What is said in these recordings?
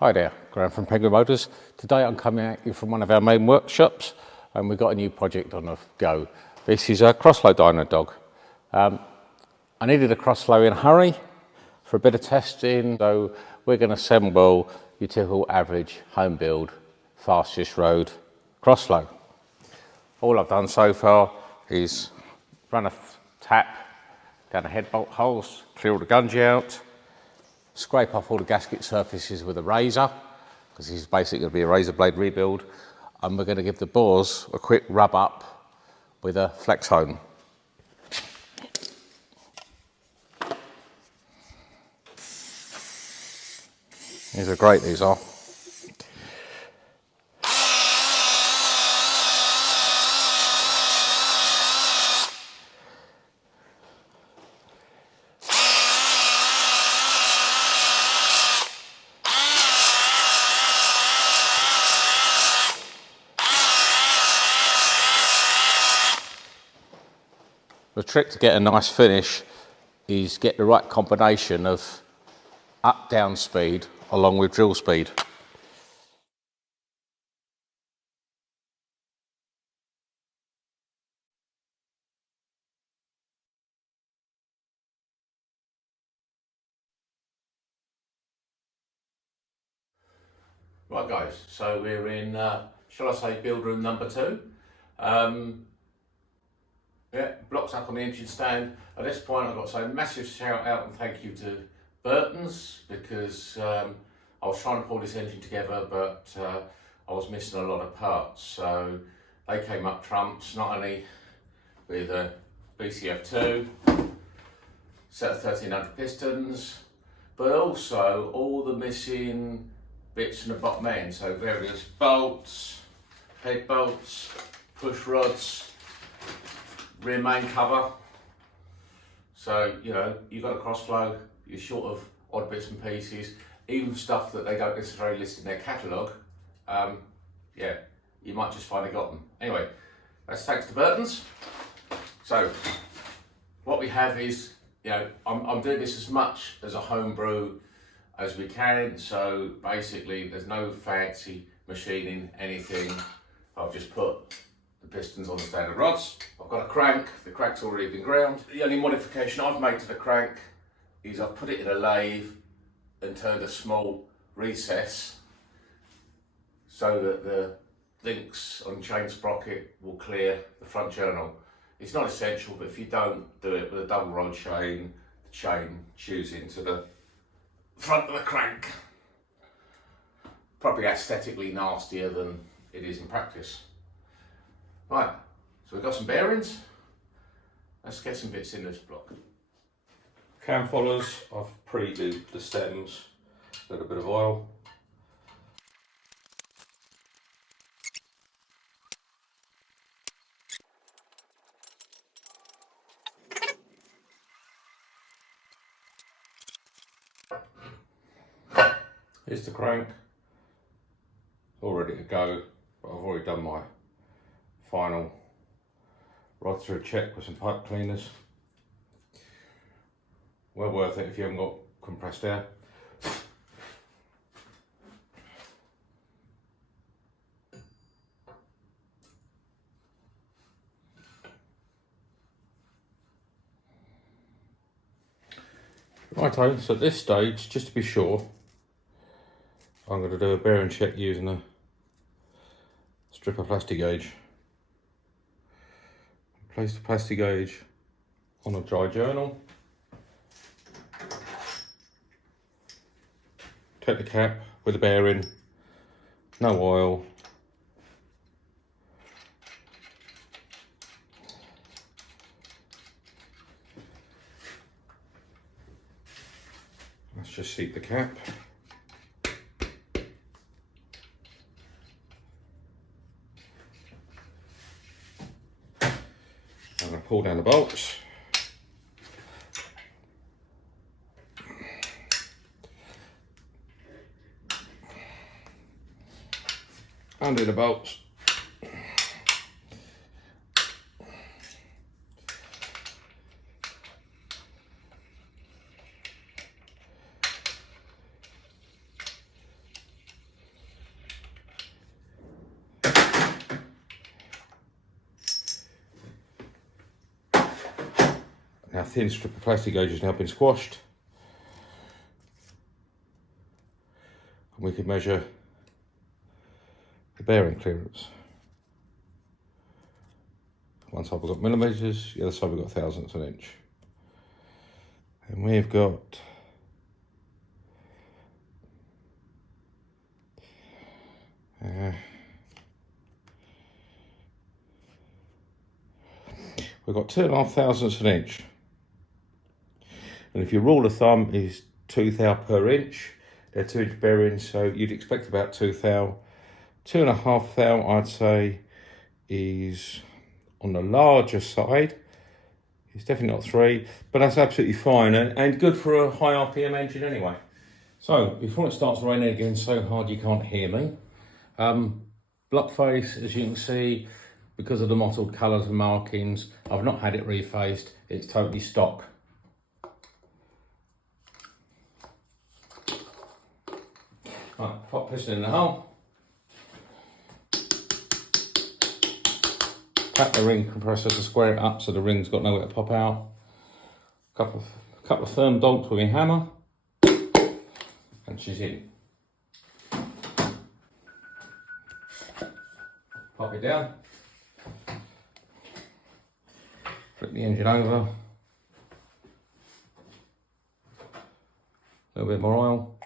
Hi there, Graham from Penguin Motors. Today I'm coming at you from one of our main workshops and we've got a new project on the go. This is a crossflow dyno dog. I needed a crossflow in a hurry for a bit of testing, so we're going to assemble your typical average home build fastest road crossflow. All I've done so far is run a tap down the head bolt holes, clear all the gunge out, scrape off all the gasket surfaces with a razor, because this is basically going to be a razor blade rebuild, and we're going to give the bores a quick rub up with a flex hone. These are great, these are. The trick to get a nice finish is get the right combination of up-down speed along with drill speed. Right guys, so we're in, shall I say, build room number 2. Yeah, blocks up on the engine stand. At this point I've got to say a massive shout out and thank you to Burton's, because I was trying to pull this engine together but I was missing a lot of parts, so they came up trumps, not only with a BCF2, set of 1300 pistons, but also all the missing bits in the bottom end, so various bolts, head bolts, push rods, rear main cover. So, you know, you've got a crossflow, you're short of odd bits and pieces, even stuff that they don't necessarily list in their catalogue. Yeah, you might just finally got them. Anyway, that's thanks to Burton's. So, what we have is, you know, I'm doing this as much as a homebrew as we can, so basically there's no fancy machining, anything. I've just put the pistons on the standard rods. I've got a crank, the crank's already been ground. The only modification I've made to the crank is I've put it in a lathe and turned a small recess so that the links on chain sprocket will clear the front journal. It's not essential, but if you don't do it with a double rod chain, the chain chews into the front of the crank. Probably aesthetically nastier than it is in practice. Right, so we've got some bearings. Let's get some bits in this block. Cam followers, I've pre-lubed the stems, a little bit of oil. Here's the crank, all ready to go, but I've already done my final rod through check with some pipe cleaners. Well worth it if you haven't got compressed air. Righto, so at this stage, just to be sure, I'm going to do a bearing check using a strip of plastic gauge. Place the plastic gauge on a dry journal. Take the cap with the bearing, no oil. Let's just seat the cap. I'm going to pull down the bolts. Undo the bolts. Our thin strip of plastic gauge has now been squashed. And we can measure the bearing clearance. One side we've got millimetres, the other side we've got thousandths of an inch. And we've got we've got 2.5 thousandths of an inch. And if your rule of thumb is 2 thou per inch, they're 2-inch bearings, so you'd expect about 2 thou. 2.5 thou, I'd say, is on the larger side. It's definitely not 3, but that's absolutely fine and good for a high RPM engine anyway. So before it starts raining again so hard you can't hear me, block face, as you can see, because of the mottled colours and markings, I've not had it refaced, it's totally stock. Right, pop piston in the hole. Tap the ring compressor to square it up so the ring's got nowhere to pop out. Couple of firm bolts with a hammer, and she's in. Pop it down. Flip the engine over. A little bit more oil.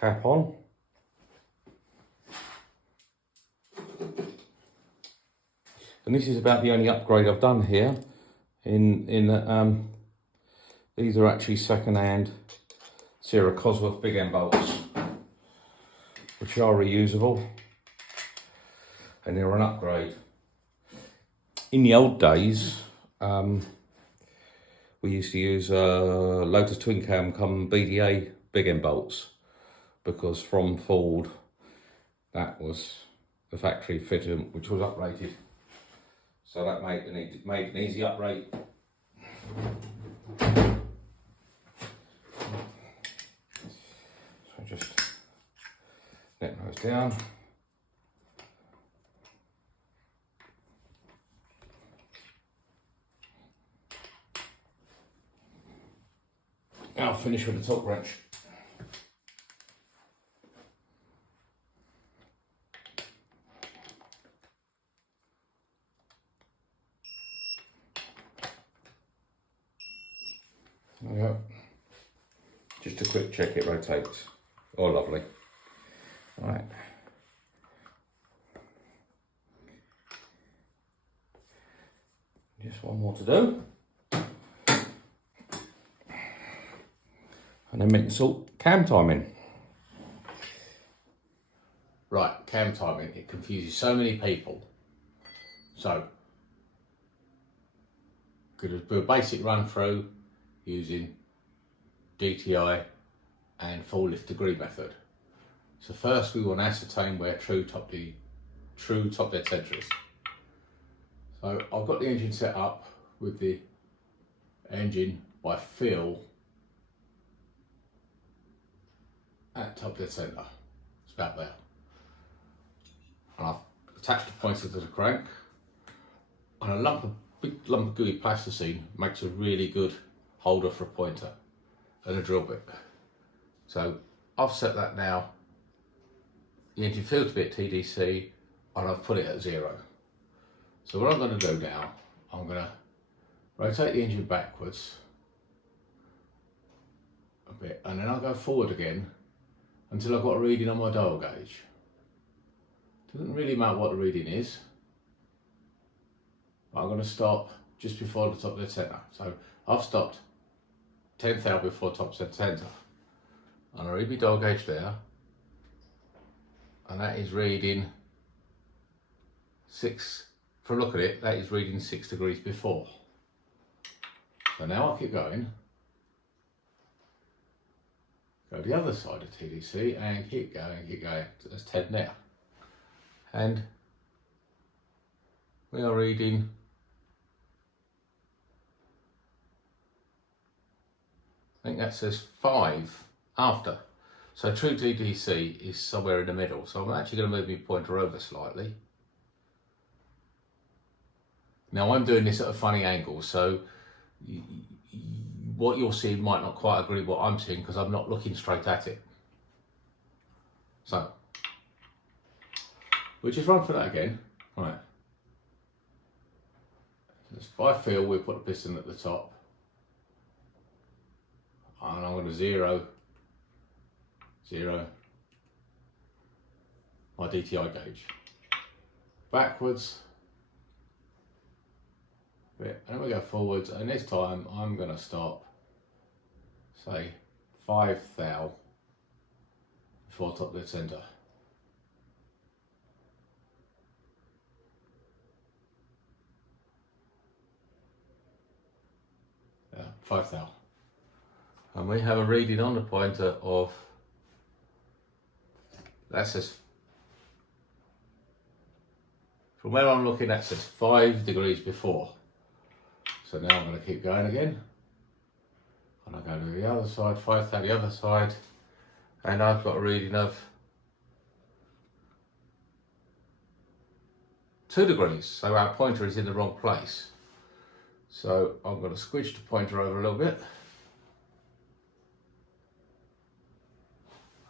Cap on. And this is about the only upgrade I've done here. In that these are actually second-hand Sierra Cosworth big end bolts, which are reusable, and they're an upgrade. In the old days, we used to use Lotus twin cam come BDA big end bolts, because from Ford that was the factory fitted, which was uprated. So that made an easy uprate. So just let those down. Now I'll finish with the torque wrench. There we go. Just a quick check, it rotates. Oh, lovely. All right. Just one more to do. And then we can sort cam timing. Right, cam timing, it confuses so many people. So, could do a basic run through using DTI and full lift degree method. So first we want to ascertain where true top dead center is. So I've got the engine set up with the engine by feel at top dead center. It's about there. And I've attached the pointer to the crank, and a big lump of gooey plasticine makes a really good holder for a pointer and a drill bit. So I've set that now. The engine feels to be at TDC, and I've put it at 0. So what I'm going to do now, I'm going to rotate the engine backwards a bit, and then I'll go forward again until I've got a reading on my dial gauge. Doesn't really matter what the reading is, but I'm going to stop just before the top dead center. So I've stopped 10 thou before top dead center, and I read my dial gauge there, and that is reading 6. For a look at it, that is reading 6 degrees before. So now I'll keep going. Go to the other side of TDC and keep going, There's 10 there. And we are reading I think that says 5 after. So true TDC is somewhere in the middle. So I'm actually going to move my pointer over slightly. Now I'm doing this at a funny angle, so what you're seeing might not quite agree with what I'm seeing because I'm not looking straight at it. So, we'll just run for that again. Right. Just by feel, we'll put a piston at the top. And I'm going to zero my DTI gauge. Backwards. And then we go forwards, and this time I'm going to stop, say, 5 thou before top dead centre. Yeah, 5 thou. And we have a reading on the pointer of, that says, from where I'm looking, that says 5 degrees before. So now I'm going to keep going again. And I go to the other side, 5 thou the other side, and I've got a reading of 2 degrees. So our pointer is in the wrong place. So I'm going to squidge the pointer over a little bit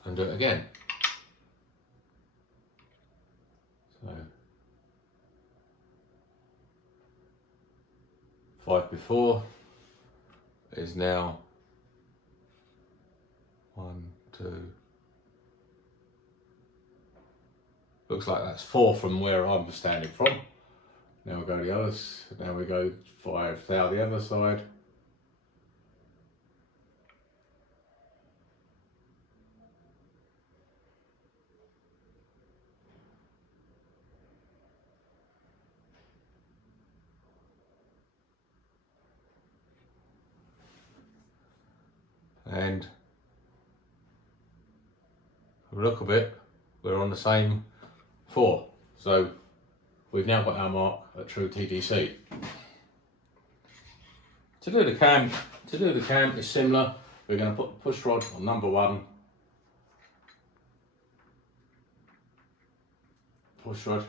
and do it again. So 5 before is now 1, 2. Looks like that's 4 from where I'm standing from. Now we go the others. Now we go 5 thou the other side. And look a bit, we're on the same 4. So we've now got our mark at true TDC. To do the cam is similar. We're going to put the push rod on number 1. Push rod.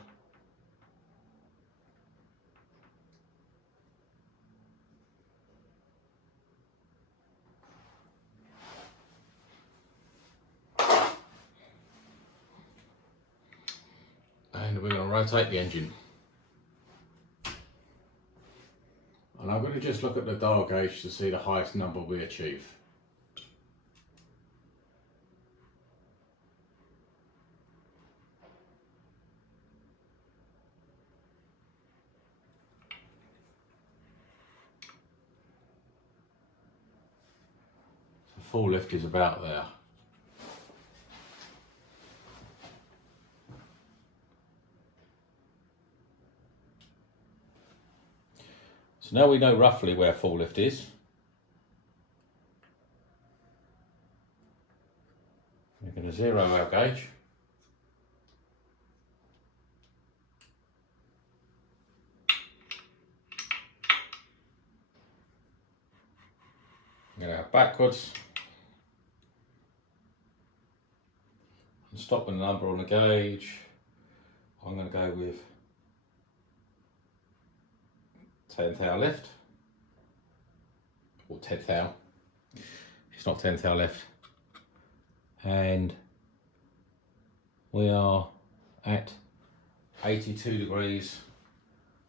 And we're going to rotate the engine. And I'm going to just look at the dial gauge to see the highest number we achieve. So full lift is about there. So now we know roughly where full lift is. We're going to zero our gauge. Get out backwards. And stop with the number on the gauge. I'm going to go with 10 thou left, or 10 thou, it's not 10 thou left, and we are at 82 degrees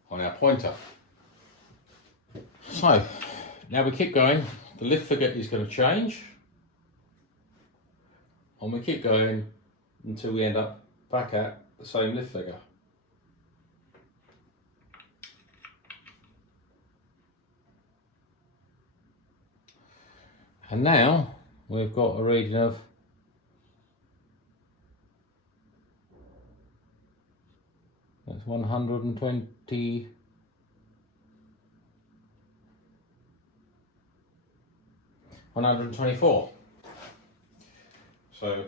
on our pointer. So now we keep going, the lift figure is going to change, and we keep going until we end up back at the same lift figure. And now we've got a reading of that's 120, 124. So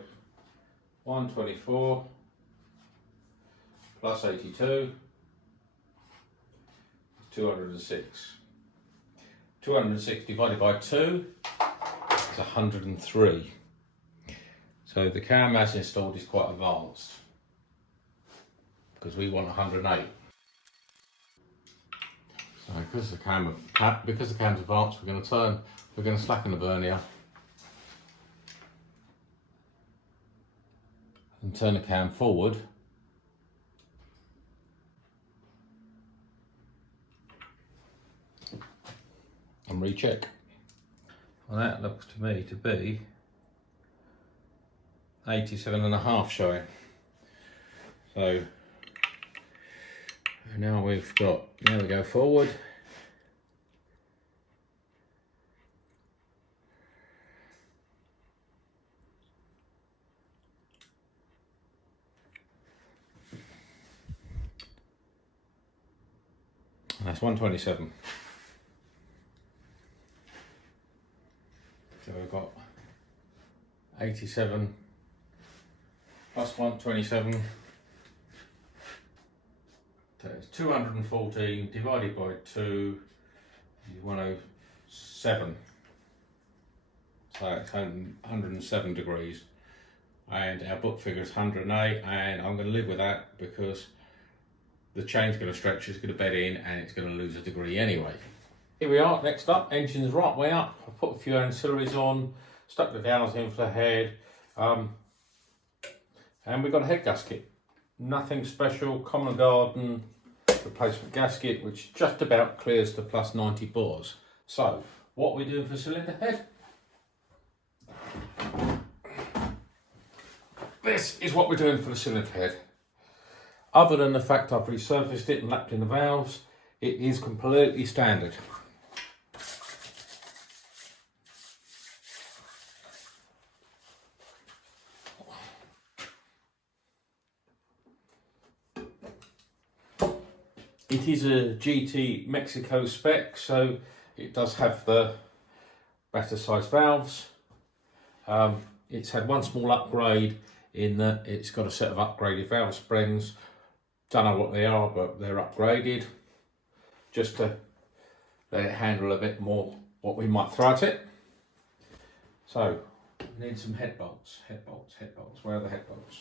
124 plus 82 is 206. 206 divided by 2 is 103. So the cam as installed is quite advanced because we want 108. So because the cam's advanced, we're going to slacken the vernier and turn the cam forward. And recheck. Well, that looks to me to be 87.5 showing. So now we go forward. And that's 127. So we've got 87 plus 127. So it's 214 divided by 2 is 107. So it's 107 degrees. And our book figure is 108, and I'm going to live with that because the chain's going to stretch, it's going to bed in, and it's going to lose a degree anyway. Here we are, next up, engine's right way up. I've put a few ancillaries on, stuck the dowels in for the head, and we've got a head gasket. Nothing special, common garden replacement gasket, which just about clears the plus 90 bores. So, what are we doing for cylinder head? This is what we're doing for the cylinder head. Other than the fact I've resurfaced it and lapped in the valves, it is completely standard. It is a GT Mexico spec, so it does have the better size valves. It's had one small upgrade in that it's got a set of upgraded valve springs. Don't know what they are, but they're upgraded just to let it handle a bit more what we might throw at it. So, we need some head bolts. Where are the head bolts?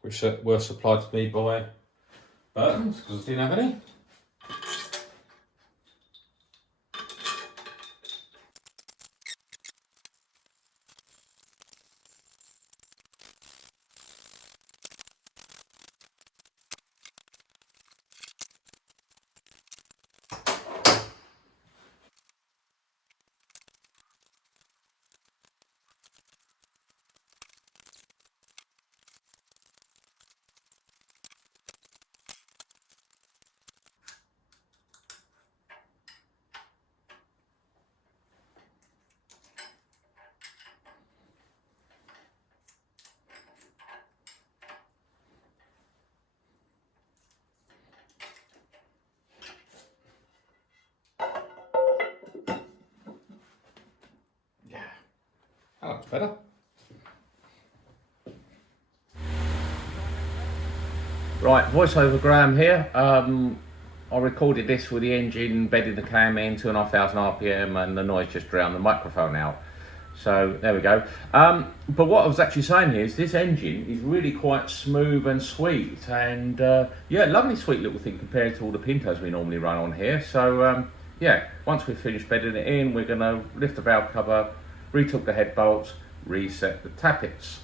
Which were supplied to me by Burton's because I didn't have any. That looks better. Right, voiceover Graham here. I recorded this with the engine bedding the cam in, 2,500 RPM, and the noise just drowned the microphone out. So there we go. But what I was actually saying here is this engine is really quite smooth and sweet, and yeah, lovely sweet little thing compared to all the Pintos we normally run on here. So yeah, once we've finished bedding it in, we're going to lift the valve cover, retook the head bolts, reset the tappets.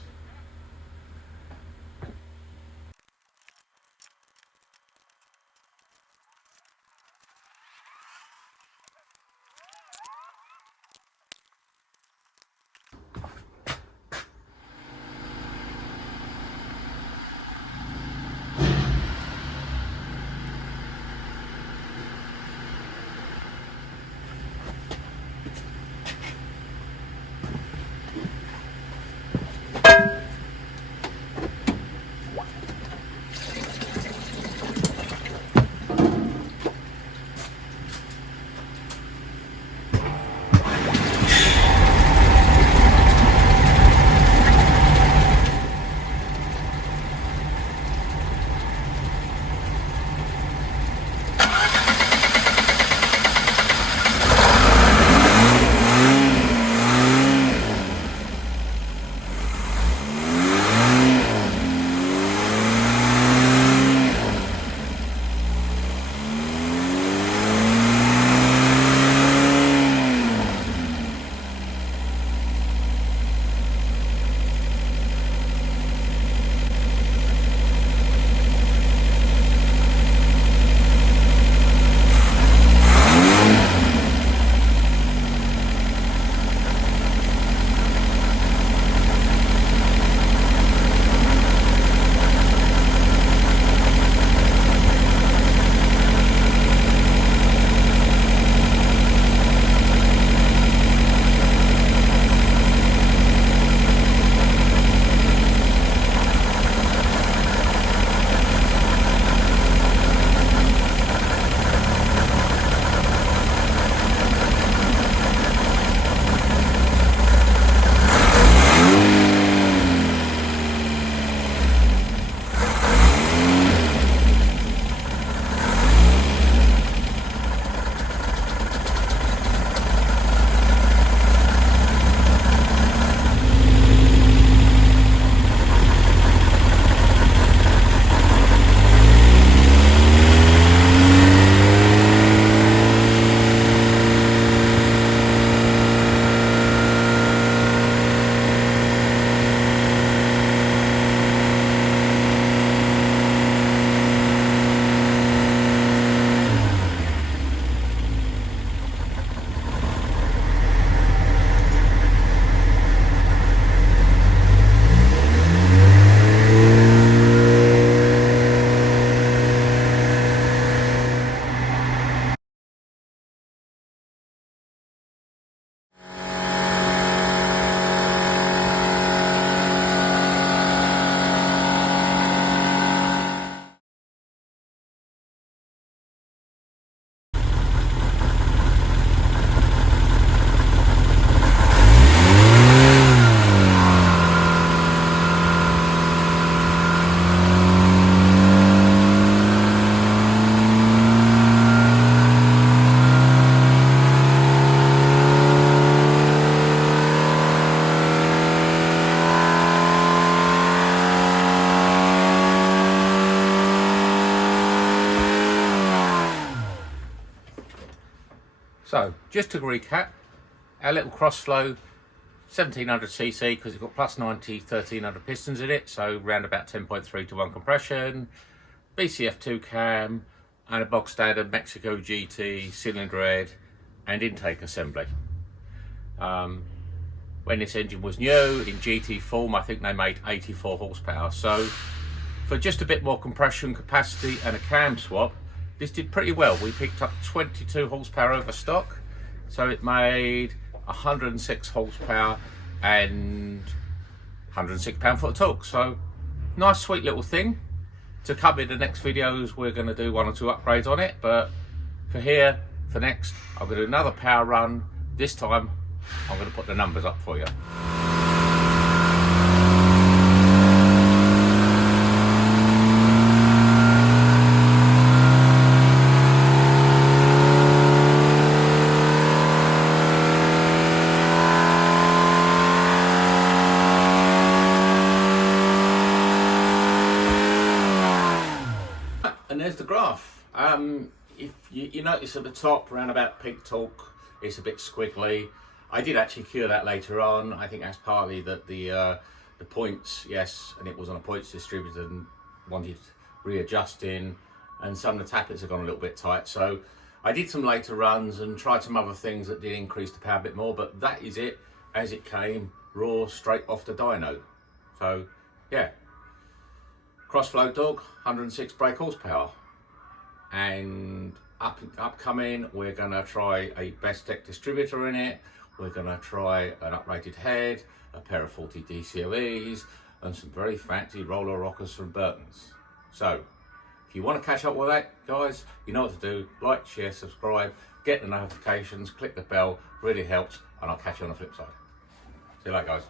So, just to recap, our little crossflow 1700cc, because it's got plus 90 1300 pistons in it, so round about 10.3 to 1 compression, BCF2 cam, and a bog standard Mexico GT cylinder head and intake assembly. When this engine was new in GT form, I think they made 84 horsepower. So for just a bit more compression capacity and a cam swap, this did pretty well. We picked up 22 horsepower over stock, so it made 106 horsepower and 106 pound-foot of torque. So nice sweet little thing. To come in the next videos, we're going to do 1 or 2 upgrades on it, but for next, I'm going to do another power run. This time I'm going to put the numbers up for you. And there's the graph. If you notice at the top, around about peak torque, it's a bit squiggly. I did actually cure that later on. I think that's partly that the points, yes, and it was on a points distributor and wanted readjusting, and some of the tappets have gone a little bit tight. So I did some later runs and tried some other things that did increase the power a bit more, but that is it as it came, raw, straight off the dyno. So yeah, crossflow dog, 106 brake horsepower. And upcoming, we're gonna try a best tech distributor in it. We're gonna try an uprated head, a pair of 40 DCOEs, and some very fancy roller rockers from Burton's. So, if you want to catch up with that, guys, you know what to do. Like, share, subscribe, get the notifications, click the bell, really helps, and I'll catch you on the flip side. See you later, guys.